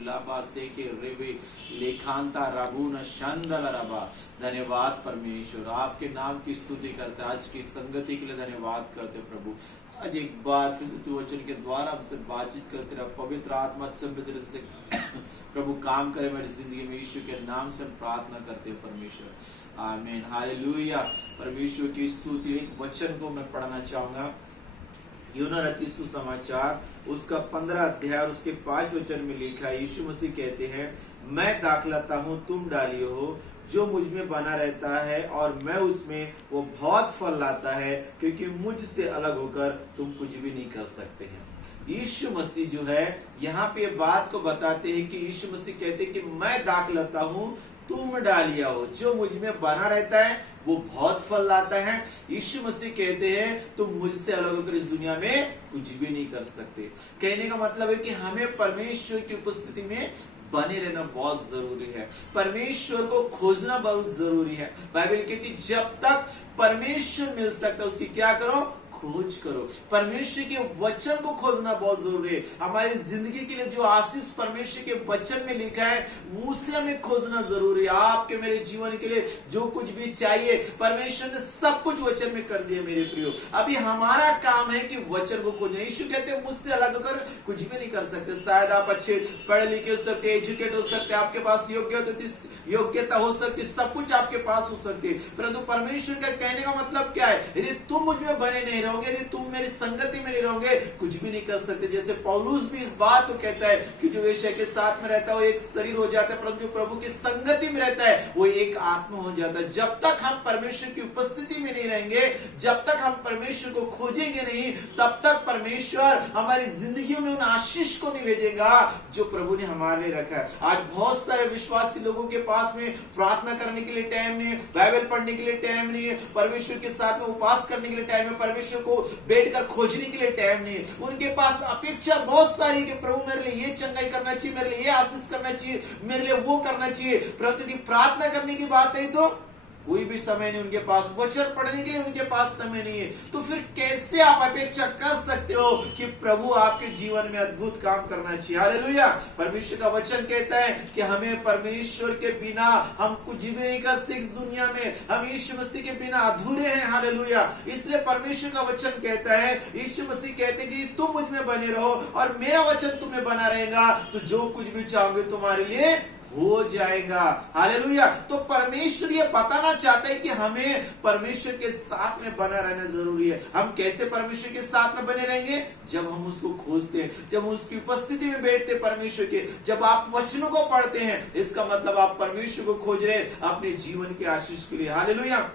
लाबा से के रेबे लेखांता राबून शंदल रबा। धन्यवाद परमेश्वर, आपके नाम की स्तुति करते, आज की संगति के लिए धन्यवाद करते प्रभु। आज एक बार फिर से तू वचन के द्वारा हमसे बातचीत करते रह, पवित्र आत्मा से प्रभु काम करे मेरी जिंदगी में, यीशु के नाम से हम प्रार्थना करते हैं परमेश्वर, आमीन, हालेलुया। परमेश्वर की स्तुति। एक वचन को मैं पढ़ना चाहूंगा, यूना रखी सुसमाचार उसका 15 अध्याय और उसके 5 वचन में लिखा है। यीशु मसीह कहते हैं, मैं दाखलता हूँ तुम डालियो हो, जो मुझ में बना रहता है और मैं उसमें, वो बहुत फल लाता है, क्योंकि मुझसे अलग होकर तुम कुछ भी नहीं कर सकते हैं। यीशु मसीह जो है यहाँ पे बात को बताते हैं कि यीशु मसीह कहते हैं कि मैं दाखलता हूँ तुम डालिया हो, जो मुझ में बना रहता है वो बहुत फल लाता है। यीशु मसीह कहते हैं तुम मुझसे अलग होकर इस दुनिया में कुछ भी नहीं कर सकते। कहने का मतलब है कि हमें परमेश्वर की उपस्थिति में बने रहना बहुत जरूरी है, परमेश्वर को खोजना बहुत जरूरी है। बाइबल कहती जब तक परमेश्वर मिल सकता है उसकी क्या करो, खोज करो। परमेश्वर के वचन को खोजना बहुत जरूरी है। हमारी जिंदगी के लिए जो आशीष परमेश्वर के वचन में लिखा है उसे हमें खोजना जरूरी है। आपके मेरे जीवन के लिए जो कुछ भी चाहिए परमेश्वर ने सब कुछ वचन में कर दिया मेरे प्रियो। अभी हमारा काम है कि वचन को खोजना। यीशु कहते हैं मुझसे अलग होकर कुछ भी नहीं कर सकते। शायद आप अच्छे पढ़े लिखे हो सकते, एजुकेट हो सकते, आपके पास योग्यता हो सकती, सब कुछ आपके पास हो सकती है, परंतु परमेश्वर का कहने का मतलब क्या है, यदि तुम मुझ में बने नहीं रहोगे, यदि तुम मेरी संगति में नहीं रहोगे, कुछ भी नहीं कर सकते। जैसे पौलुस भी इस बात को कहता है कि जो वेश्या के साथ में रहता है वो एक शरीर हो जाता है, परंतु जो प्रभु की संगति में रहता है वो एक आत्मा हो जाता है। जब तक हम परमेश्वर की उपस्थिति में नहीं रहेंगे, जब तक हम परमेश्वर को खोजेंगे नहीं, तब तक परमेश्वर हमारी जिंदगी में उन आशीष को नहीं भेजेगा जो प्रभु ने हमारे लिए रखा है। आज बहुत सारे विश्वासी लोगों के पास में प्रार्थना करने के लिए टाइम नहीं है, बाइबल पढ़ने के लिए टाइम नहीं है, परमेश्वर के साथ में उपवास करने के लिए टाइम है, परमेश्वर को बैठकर खोजने के लिए टाइम नहीं है। उनके पास अपेक्षा बहुत सारी कि प्रभु मेरे लिए ये चंगाई करना चाहिए, मेरे लिए ये आशीष करना चाहिए, मेरे लिए वो करना चाहिए, परंतु यदि प्रार्थना करने की बात है तो कोई भी समय नहीं उनके पास, वचन पढ़ने के लिए उनके पास समय नहीं है। तो फिर कैसे आप अपेक्षा कर सकते हो कि प्रभु आपके जीवन में अद्भुत काम करना चाहिए। हालेलुया। परमेश्वर का वचन कहता है कि हमें परमेश्वर के बिना हम कुछ भी नहीं कर सकते। इस दुनिया में हम यीशु मसीह के बिना अधूरे हैं। हालेलुया। इसलिए परमेश्वर का वचन कहता है, यीशु मसीह कहते हैं कि तुम मुझ में बने रहो और मेरा वचन तुम्हें बना रहेगा, तो जो कुछ भी चाहोगे तुम्हारे लिए हो जाएगा। हालेलुया। तो परमेश्वर ये बताना चाहता है कि हमें परमेश्वर के साथ में बना रहना जरूरी है। हम कैसे परमेश्वर के साथ में बने रहेंगे, जब हम उसको खोजते हैं, जब हम उसकी उपस्थिति में बैठते हैं परमेश्वर के, जब आप वचनों को पढ़ते हैं, इसका मतलब आप परमेश्वर को खोज रहे हैं अपने जीवन के आशीष के लिए। हालेलुया।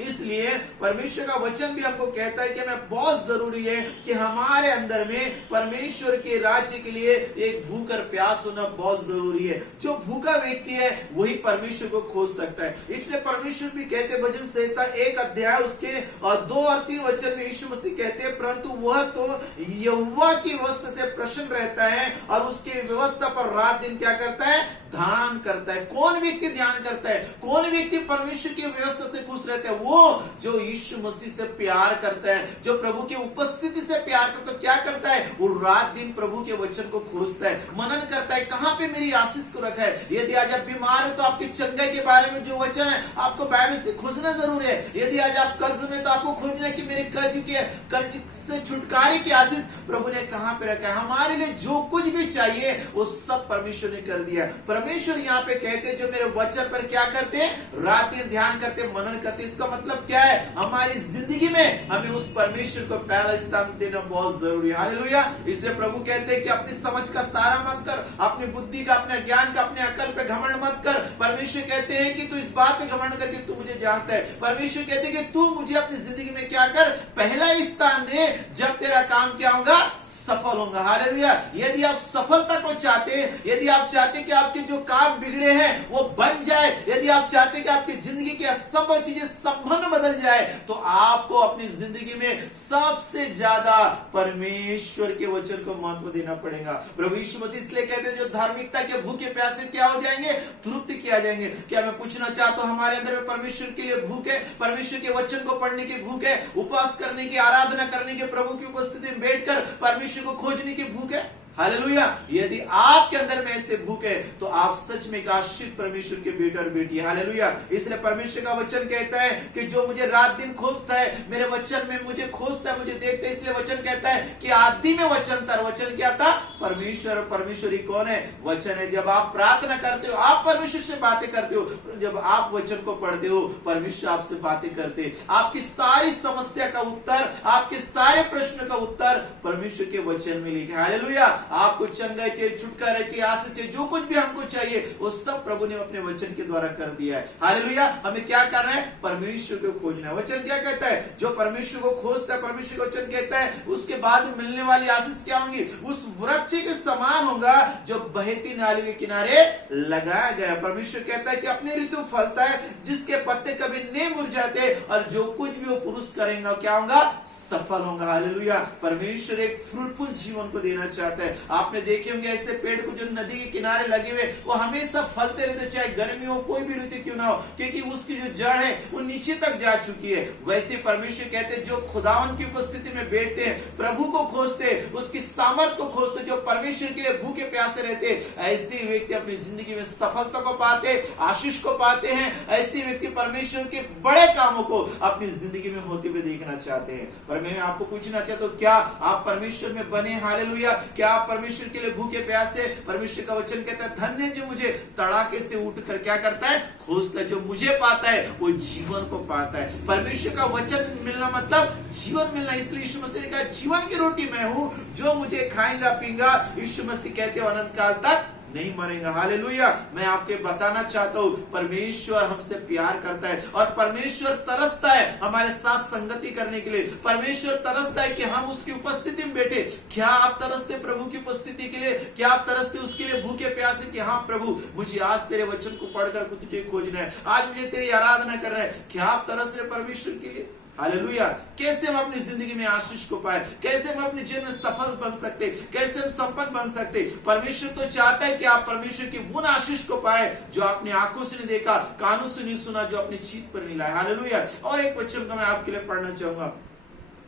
इसलिए परमेश्वर का वचन भी हमको कहता है कि हमें बहुत जरूरी है कि हमारे अंदर में परमेश्वर के राज्य के लिए एक भूख और प्यास होना बहुत जरूरी है। जो भूखा व्यक्ति है वही परमेश्वर को खोज सकता है। इसलिए परमेश्वर भी कहते हैं, भजन संहिता 1 अध्याय उसके 2 और 3 वचन में यीशु मसीह कहते हैं, परंतु वह तो यहोवा की व्यवस्था से प्रसन्न रहता है और उसकी व्यवस्था पर रात दिन क्या करता है, ध्यान करता है। कौन व्यक्ति ध्यान करता है, कौन व्यक्ति परमेश्वर की व्यवस्था से खुश रहता है, वो जो यीशु मसीह से प्यार करता है, जो प्रभु की उपस्थिति से प्यार करता है, क्या करता है, वो रात दिन प्रभु के वचन को खोजता है, मनन करता है, कहां पे मेरी आशीष को रखा है। यदि आज आप बीमार हो तो आपकी चंगाई के बारे में जो वचन है आपको बाइबल से खोजना जरूरी है। यदि आज आप कर्ज में तो आपको खोजना है कि मेरे कर्ज से छुटकारे की आशीष प्रभु ने कहां पे रखा है। हमारे लिए जो कुछ भी चाहिए वो सब परमेश्वर ने कर दिया। परमेश्वर यहाँ पे कहते हैं जो मेरे वचन पर क्या करते हैं, रात दिन ध्यान करते, मनन करते। इसका मतलब क्या है, हमारी जिंदगी में हमें उस परमेश्वर को पहला स्थान देना बहुत जरूरी है। हालेलुया। इसलिए प्रभु कहते हैं कि अपनी समझ का सारा मत कर, अपनी बुद्धि का, अपने ज्ञान का, अपने अकल पे घमंड मत कर। परमेश्वर कहते हैं कि तू इस बात पे घमंड करके तू मुझे जानता है। परमेश्वर कहते हैं कि तू मुझे अपनी जिंदगी में क्या कर, पहला स्थान दे, जब तेरा काम क्या होगा, सफल होगा। हालेलुया। यदि आप सफलता को चाहते हैं, यदि आप चाहते कि आपके जो काम बिगड़े हैं वो बन जाए, यदि आप चाहते कि आपकी जिंदगी की असंभव चीजें संबंध बदल जाए, तो आपको अपनी जिंदगी में सबसे ज्यादा परमेश्वर के वचन को महत्व देना पड़ेगा। प्रभु यीशु मसीह इसलिए कहते हैं जो धार्मिकता के भूखे प्यासे क्या हो जाएंगे, तृप्त किया जाएंगे। क्या मैं पूछना चाहता हूं, हमारे अंदर में परमेश्वर के लिए भूख है, परमेश्वर के वचन को पढ़ने की भूख है, उपवास करने की, आराधना करने के, प्रभु की उपस्थिति में बैठकर परमेश्वर को खोजने की भूख है। हालेलुया। यदि आपके अंदर में ऐसे भूख है तो आप सच में एक आशीषित परमेश्वर के बेटे और बेटी है। हालेलुया। इसलिए परमेश्वर का वचन कहता है कि जो मुझे रात दिन खोजता है, मेरे वचन में मुझे खोजता है, मुझे देखता है। इसलिए वचन कहता है कि आदि में वचन था। वचन क्या था? परमेश्वर। परमेश्वर ही कौन है? वचन है। जब आप प्रार्थना करते हो, आप परमेश्वर से बातें करते हो। जब आप वचन को पढ़ते हो, परमेश्वर आपसे बातें करते। आपकी सारी समस्या का उत्तर, आपके सारे प्रश्न का उत्तर परमेश्वर के वचन में लिखा है। हालेलुया। आपको चंगाई चाहिए, छुटकारा चाहिए, आशीष चाहिए, जो कुछ भी हमको चाहिए वो सब प्रभु ने अपने वचन के द्वारा कर दिया है। हालेलुया। हमें क्या करना है? परमेश्वर को खोजना है। वचन क्या कहता है? जो परमेश्वर को खोजता है, परमेश्वर का वचन कहता है, उसके बाद मिलने वाली आशीष क्या होंगी? उस वृक्ष के समान होगा जो बहती नाली के किनारे लगाया गया। परमेश्वर कहता है कि अपनी ऋतु फलता है, जिसके पत्ते कभी नहीं मुरझाते, और जो कुछ भी वो पुरुष करेगा क्या होगा? सफल होगा। हालेलुया। परमेश्वर एक फ्रूटफुल जीवन को देना चाहता है। आपने देखे होंगे ऐसे पेड़ को जो नदी के किनारे लगे हुए, वो हमेशा फलते रहते, चाहे गर्मी हो, कोई भी ऋतु क्यों ना हो, क्योंकि उसकी जो जड़ है वो नीचे तक जा चुकी है। वैसे परमेश्वर कहते हैं, जो खुदावन की उपस्थिति में बैठते हैं, प्रभु को खोजते, उसकी सामर्थ को खोजते, जो परमेश्वर के लिए भूखे प्यासे रहते, ऐसे ही व्यक्ति अपनी जिंदगी में सफलता को पाते, आशीष को पाते हैं। ऐसे व्यक्ति परमेश्वर के बड़े कामों को अपनी जिंदगी में होते हुए देखना चाहते हैं। पर मैं आपको पूछना चाहता हूं, क्या आप परमेश्वर में बने? हालेलुया। क्या आप परमेश्वर के लिए भूखे प्यासे? परमेश्वर का वचन कहता है, धन्य जो मुझे तड़ाके से उठकर क्या करता है? खोजता है। जो मुझे पाता है वो जीवन को पाता है। परमेश्वर का वचन मिलना मतलब जीवन मिलना। इसलिए यीशु मसीह ने कहा, जीवन की रोटी मैं हूं, जो मुझे खाएगा पीएगा, यीशु मसीह कहते हो, अनंत काल तक नहीं मरेगा। हालेलुया। मैं आपके बताना चाहता हूं, परमेश्वर हमसे प्यार करता है, और परमेश्वर तरसता है हमारे साथ संगति करने के लिए। परमेश्वर तरसता है कि हम उसकी उपस्थिति में बैठे। क्या आप तरसते प्रभु की उपस्थिति के लिए? क्या आप तरसते उसके लिए भूखे प्यासे कि हाँ प्रभु, मुझे आज तेरे वचन को पढ़कर तुझे खोजना है, आज मुझे तेरी आराधना करना है? क्या आप तरस रहे परमेश्वर के लिए? हालेलुया। कैसे हम अपनी जिंदगी में आशीष को पाए? कैसे हम अपने जीवन में सफल बन सकते? कैसे हम संपन्न बन सकते? परमेश्वर तो चाहता है कि आप परमेश्वर की उन आशीष को पाए जो आपने आंखों से नहीं देखा, कानों से नहीं सुना, जो अपनी जीत पर नहीं लाया। हालेलुया। और एक वचन को मैं आपके लिए पढ़ना चाहूंगा,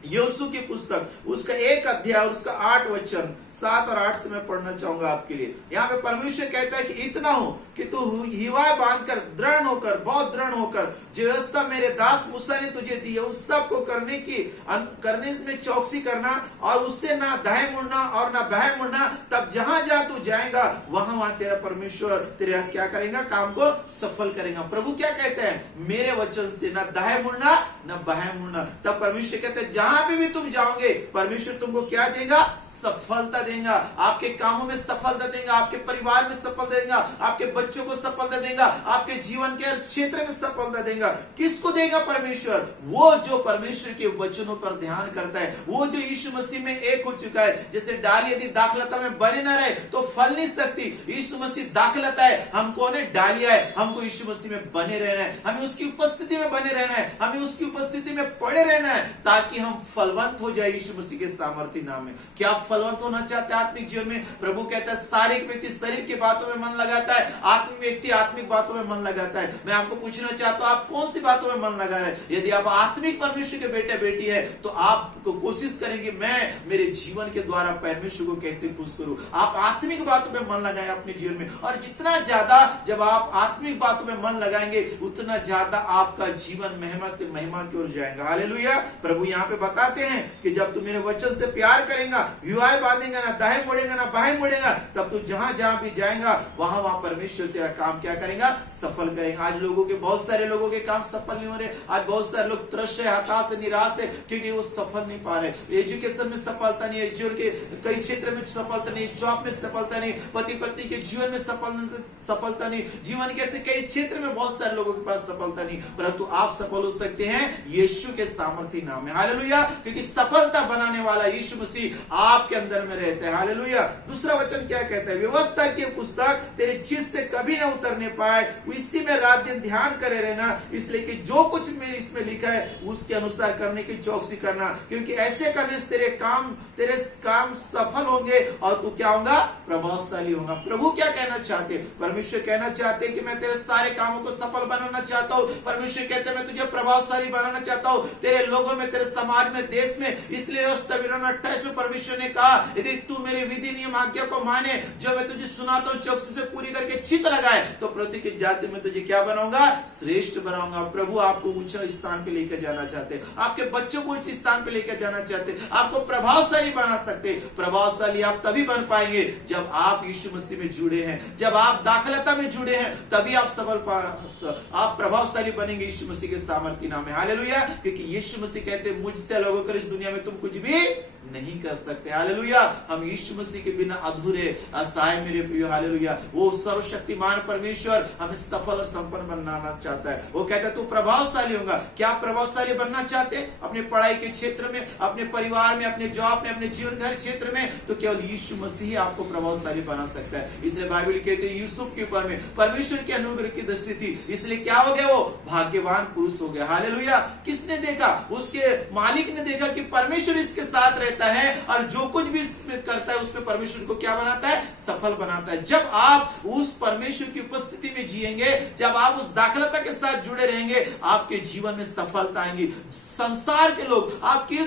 योशू की पुस्तक, उसका 1 अध्याय और उसका 8 वचन, 7 और 8 से मैं पढ़ना चाहूंगा आपके लिए। यहाँ पे परमेश्वर कहता है कि इतना हो कि तू हिवाए बांधकर दृढ़ होकर, बहुत दृढ़ होकर, जो व्यवस्था मेरे दास मूसा ने तुझे दी है, उस सब को करने में चौकसी करना, और उससे ना दाएं मुड़ना और ना बाएं मुड़ना। तब जहां जहां तू जाएगा वहां वहां तेरा परमेश्वर तेरा क्या करेगा? काम को सफल करेगा। प्रभु क्या कहते हैं? मेरे वचन से ना दाएं मुड़ना ना बाएं मुड़ना। तब परमेश्वर कहते हैं, जहां भी तुम जाओगे परमेश्वर तुमको क्या देगा? सफलता देगा। आपके कामों में सफलता देगा, आपके परिवार में सफलता देगा, आपके बच्चों को सफलता देगा, आपके जीवन के क्षेत्र में सफलता देगा। किसको देगा परमेश्वर? वो जो परमेश्वर के वचनों पर ध्यान करता है, वो जो यीशु मसीह में एक हो चुका है। जैसे डाली यदि दाखलता में बने ना रहे तो फल नहीं सकती। यीशु मसीह दाखलता है, हम कौन है? डालिया है। हमको यीशु मसीह में बने रहना है, हमें उसकी उपस्थिति में बने रहना है, हमें उसकी उपस्थिति में पड़े रहना है, ताकि हम फलवंत हो जाए यीशु मसीह के सामर्थ्य नाम में। क्या आप फलवंत होना चाहते हैं आत्मिक जीवन में? प्रभु कहता है, शारीरिक व्यक्ति शरीर की बातों में मन लगाता है, आत्मिक व्यक्ति आत्मिक बातों में मन लगाता है। मैं आपको पूछना चाहता हूं, आप कौन सी बातों में मन लगा रहे हैं? यदि आप आत्मिक परमेश्वर के बेटे बेटी है तो आपको कोशिश करेंगे, मैं मेरे जीवन के द्वारा परमेश्वर को कैसे खुश करूं। आप आत्मिक बातों में मन लगाएं अपने जीवन में, और जितना ज्यादा जब आप आत्मिक बातों में मन लगाएंगे उतना ज्यादा आपका जीवन महिमा से महिमा की ओर जाएगा। हालेलुया। प्रभु यहाँ पे बताते हैं कि जब तू मेरे वचन से प्यार करेगा, विवाह बांधेगा, ना दाएं मुड़ेगा ना बाएं मुड़ेगा, तब तू जहां जहां भी जाएगा वहां वहां परमेश्वर तेरा काम क्या करेगा? सफल करेगा। आज बहुत सारे लोगों के काम सफल नहीं हो रहे। आज बहुत सारे लोग त्रस्त है, हताश है, निराश है, क्योंकि वो सफल नहीं पा रहे। एजुकेशन में सफलता नहीं है, जीवन के कई क्षेत्र में सफलता नहीं, जॉब में सफलता नहीं, पति पत्नी के जीवन में सफलता नहीं, जीवन के ऐसे कई क्षेत्र में बहुत सारे लोगों के पास सफलता नहीं। परंतु आप सफल हो सकते हैं यीशु के सामर्थ्य नाम में। हालेलुया। क्योंकि सफलता बनाने वाला यीशु मसीह आपके अंदर में रहता है। हालेलुया। दूसरा वचन क्या कहता है? व्यवस्था की पुस्तक तेरे चित्त से कभी ना उतरने पाए, इसी में रात दिन ध्यान करे रहना, इसलिए कि जो कुछ में इसमें लिखा है उसके अनुसार करने की चौकसी करना, क्योंकि ऐसे करने से तेरे काम सफल होंगे और तू क्या होगा? प्रभावशाली होगा। प्रभु क्या कहना चाहते? परमेश्वर कहना चाहते कि मैं तेरे सारे कामों को सफल बनाना चाहता हूं। परमेश्वर कहते हैं, मैं तुझे प्रभावशाली बनाना चाहता हूं, तेरे लोगों में, तेरे समाज समाज में, देश में। इसलिए 28 में परमेश्वर ने कहा, यदि तू मेरी विधि नियम आज्ञा को माने जो मैं तुझे सुनाता हूँ, चौकसी से पूरी करके चित्त लगाए, तो पृथ्वी की जाति में तुझे क्या बनाऊंगा? श्रेष्ठ बनाऊंगा। प्रभु आपको ऊंचा स्थान पे लेकर जाना चाहते हैं, आपके बच्चों को ऊंचे स्थान पे लेकर जाना चाहते हैं, आपको प्रभावशाली बना सकते हैं। प्रभावशाली आप तभी बन पाएंगे जब आप यीशु मसीह में जुड़े हैं, जब आप दाखलता में जुड़े हैं, तभी आप आप प्रभावशाली बनेंगे यीशु मसीह के सामर्थ्य नाम में। हालेलुया। क्योंकि यीशु मसीह कहते हैं, मुझसे अलग होकर इस दुनिया में तुम कुछ भी नहीं कर सकते। हालेलुया। हम यीशु मसीह के बिना अधूरे, असहाय मेरे प्रिय। हालेलुया। वो सर्वशक्तिमान परमेश्वर हमें सफल और संपन्न बनाना चाहता है। वो कहता है तू प्रभावशाली होगा। क्या प्रभावशाली बनना चाहते हैं? अपने पढ़ाई के क्षेत्र में, अपने परिवार में, अपने जॉब में, अपने जीवन के हर क्षेत्र में, तो केवल यीशु मसीह ही आपको प्रभावशाली बना सकता है। इसलिए बाइबल कहते हैं यूसुफ के ऊपर में परमेश्वर के अनुग्रह की दृष्टि थी, इसलिए क्या हो गया? वो भाग्यवान पुरुष हो गया। हालेलुया। किसने देखा? उसके मालिक ने देखा कि परमेश्वर इसके साथ रहता है और जो कुछ भी करता है उसमें परमेश्वर को क्या बनाता है? सफल बनाता है। जब आप उस परमेश्वर की उपस्थिति में जिएंगे, जब आप उस दाखलता के साथ जुड़े रहेंगे, आपके जीवन में सफलता आएंगी। संसार के लोग, आपके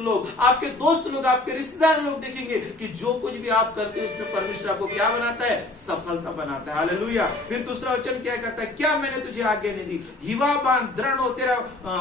लोग, आपके दोस्त लोग, आपके रिश्तेदार लोग देखेंगे कि जो कुछ भी आप करते हैं उसमें परमेश्वर आपको क्या बनाता है? सफलता बनाता है। हालेलुया। फिर दूसरा वचन क्या करता है? क्या मैंने तुझे आज्ञा नहीं दी? हिवा बांध, दृढ़ हो, तेरा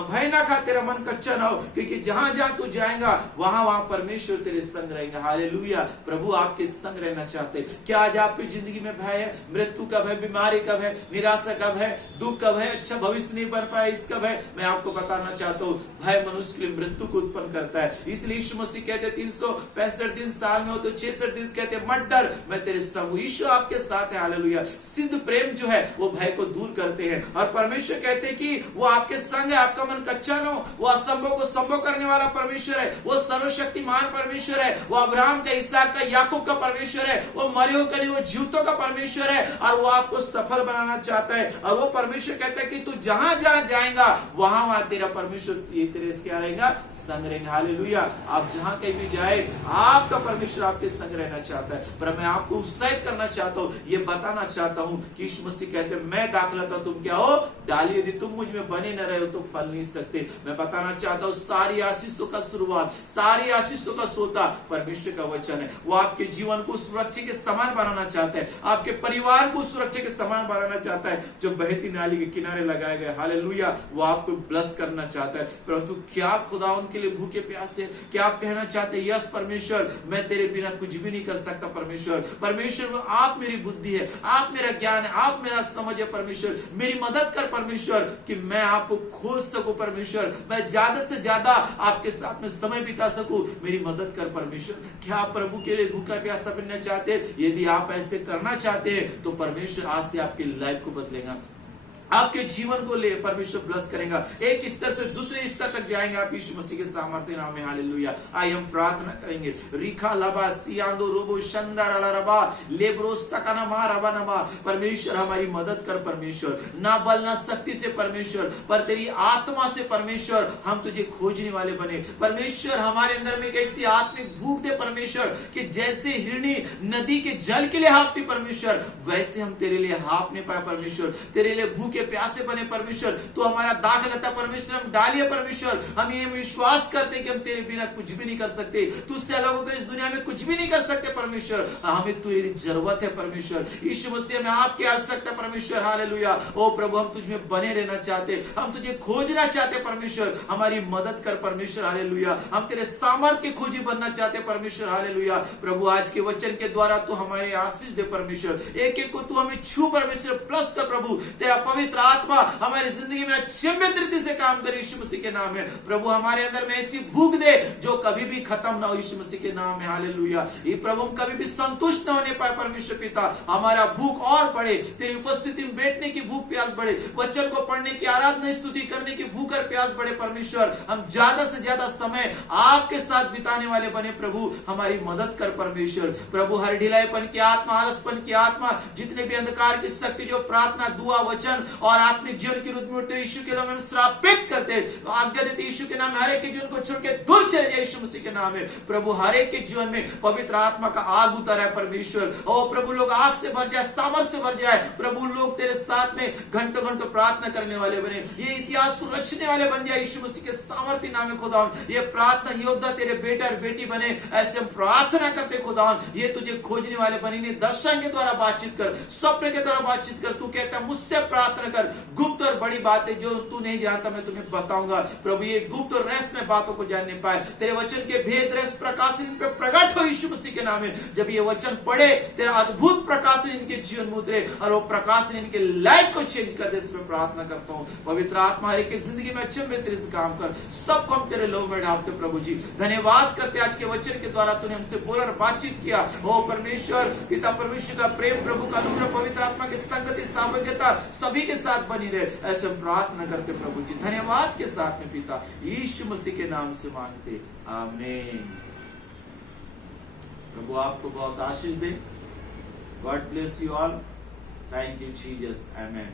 भय ना खा, तेरा मन कच्चा ना हो, क्योंकि जहां जहां तू जाएगा वहां वहां परमेश्वर तेरे संग रहेंगे। हालेलुया। प्रभु आपके संग रहना चाहते हैं। क्या आज आपकी जिंदगी में भय है? मृत्यु का भय, बीमारी का भय, निराशा का भय, दुख का भय, अच्छा भविष्य नहीं बन पाया इसका भय? मैं आपको बताना चाहता हूँ, भय मनुष्य के लिए मृत्यु को उत्पन्न करता है। इसलिए यीशु मसीह कहते 365 दिन साल में हो तो 66 दिन कहते मत डर, मैं तेरे संग हूं। यीशु आपके साथ है। हालेलुया। सिद्ध प्रेम जो है वो भय को दूर करते हैं। और परमेश्वर कहते हैं कि वो आपके संग है, आपका मन कच्चा ना हो। वो असंभव को संभव करने वाला परमेश्वर है। वो सर्वशक्तिमान परमेश्वर है। वो अब्राहम का, इसहाक का, याकूब का परमेश्वर है। वो मरे हो करी वो जीवतों का परमेश्वर है और वो आपको सफल बनाना चाहता है। और वो परमेश्वर कहता है कि तू जहां जहां जाएगा वहां वहां तेरा परमेश्वर तेरे क्या रहेगा? संग रहेगा। हालेलुया। आप जहां कहीं भी जाए, आपका परमेश्वर आपके संग रहना चाहता है। पर मैं आपको उत्साहित करना चाहता हूं, ये बताना चाहता हूं कि यीशु मसीह कहते हैं मैं दाखलता, तुम क्या हो? डाली। यदि तुम मुझ में बने न रहे हो तो फल नहीं सकते। मैं बताना चाहता हूं सारी आशीषों का शुरुआत, सारी आशीषों का सोता परमेश्वर का वचन है। वो आपके जीवन को सुरक्षा के समान बनाना चाहता है, आपके परिवार को सुरक्षा के समान बनाना चाहता है। जो बहती नाली के किनारे लगाए गए, हालेलुया, वो आपको ब्लेस करना चाहता है। परंतु क्या आप खुदा उनके लिए भूखे प्यासे? क्या आप कहना चाहते हैं यस परमेश्वर, मैं तेरे बिना कुछ भी नहीं कर सकता। परमेश्वर, परमेश्वर आप मेरी बुद्धि है, आप मेरा ज्ञान है, आप मेरा समझ है। परमेश्वर मेरी मदद कर परमेश्वर, कि मैं आपको खोज सकूं। परमेश्वर मैं ज्यादा से ज्यादा आपके साथ में समय बिता सकूं, मेरी मदद कर परमेश्वर। क्या आप प्रभु के लिए भूखा प्यासा बनना चाहते हैं? यदि आप ऐसे करना चाहते हैं तो परमेश्वर आज से आपकी लाइफ को बदलेगा, आपके जीवन को ले परमेश्वर ब्लेस करेगा। एक स्तर से दूसरे स्तर तक जाएंगे आप यीशु मसीह के सामर्थ्य नाम में। हालेलुया। आइए हम प्रार्थना करेंगे। रिखा लबा सियादो रोबो शंदर रबा लेब्रोस तकना मारबा नमा। परमेश्वर हमारी मदद कर परमेश्वर, ना बल ना शक्ति से परमेश्वर, पर तेरी आत्मा से परमेश्वर हम तुझे खोजने वाले बने। परमेश्वर हमारे अंदर में एक ऐसी आत्मिक भूख दे परमेश्वर कि जैसे हिरणी नदी के जल के लिए हाँफती परमेश्वर, वैसे हम तेरे लिए हाँफ नहीं पाए परमेश्वर। तेरे लिए भूख के प्यासे बने परमेश्वर। तो हमारा दाखलता परमेश्वर हम डालिए परमेश्वर। हम ये विश्वास करते कि हम तेरे बिना कुछ भी नहीं कर सकते, तुझसे अलग होकर इस दुनिया में कुछ भी नहीं कर सकते परमेश्वर। हमें तेरी जरूरत है परमेश्वर। यीशु मसीह में आपकी आवश्यकता परमेश्वर। हालेलुया। ओ प्रभु हम तुझ में बने रहना चाहते, हम तुझे खोजना चाहते परमेश्वर। हमारी मदद कर परमेश्वर। हालेलुया। हम तेरे सामर्थ्य के खोजी बनना चाहते परमेश्वर। हालेलुया। प्रभु आज के वचन के द्वारा तू हमारे आशीष दे परमेश्वर। एक एक को तू हमें छू परमेश्वर, प्लस कर प्रभु। तेरा पवित्र आत्मा हमारी जिंदगी में अक्षम्य तरीके से काम करे यीशु मसीह के नाम में। प्रभु हमारे अंदर में ऐसी भूख दे जो कभी भी खत्म ना हो यीशु मसीह के नाम में। हालेलुया। ये प्रभु हम कभी भी संतुष्ट न होने पाए परमेश्वर पिता। हमारा भूख और बढ़े, तेरी उपस्थिति में बैठने की भूख प्यास बढ़े, वचन को पढ़ने की, आराधना स्तुति करने की भूख और प्यास बढ़े परमेश्वर। हम ज्यादा से ज्यादा समय आपके साथ बिताने वाले बने प्रभु। हमारी मदद कर परमेश्वर। प्रभु हर ढिलाईपन की आत्मा, आलसपन की आत्मा, जितने भी अंधकार की शक्ति जो प्रार्थना, दुआ, वचन और आत्मिक जीवन की रुत में उठते यीशु के नाम में श्रापित करते, आज्ञा देते यीशु के नाम में हर एक के जीवन को छोड़ के दूर चले जाए यीशु मसीह के नाम में। प्रभु हर एक के जीवन में पवित्र आत्मा का आग उतर है परमेश्वर। ओ प्रभु लोग आग से भर जाए, सामर्थ से भर जाए प्रभु, लोग तेरे साथ में घंटों घंटों प्रार्थना करने वाले बने, ये इतिहास को रचने वाले बन जाए यीशु मसीह के सामर्थ्य नाम में खुदा। ये प्रार्थना योद्धा तेरे बेटा और बेटी बने, ऐसे हम प्रार्थना करते खुदा। ये तुझे खोजने वाले बने, इन्हें दर्शन के द्वारा बातचीत कर, स्वप्न के द्वारा बातचीत कर। तू कहता है मुझसे प्रार्थना कर, गुप्त और बड़ी बातें जो तू नहीं जानता मैं तुम्हें बताऊंगा। प्रभु ये गुप्त और रहस्यमय बातों को जानने पाए, तेरे वचन के भेद रहस्य प्रकाशन इन पे प्रकट हो यीशु मसीह के नाम में। जब ये वचन पढ़े तेरा अद्भुत प्रकाशन इनके जीवन में उतरे और वो प्रकाशन इनके लाइफ को चेंज कर दे, इसमें प्रार्थना करता हूँ। पवित्र आत्मा हर एक की जिंदगी में अच्छे में तेरे से काम कर, सबको हम तेरे लोग में ढापते प्रभु जी। धन्यवाद करते आज के वचन के द्वारा तूने हमसे बोला और बातचीत किया। ओ परमेश्वर पिता परमेश्वर का प्रेम, प्रभु का अनुग्रह, पवित्र आत्मा की संगति सामर्थ्यता सभी के साथ बनी रहे, ऐसे हम प्रार्थना करते प्रभु जी। धन्यवाद के साथ में पिता यीशु मसीह के नाम से मांगते, आमीन। प्रभु आपको बहुत आशीष दे। God bless you all. Thank you Jesus, आमीन।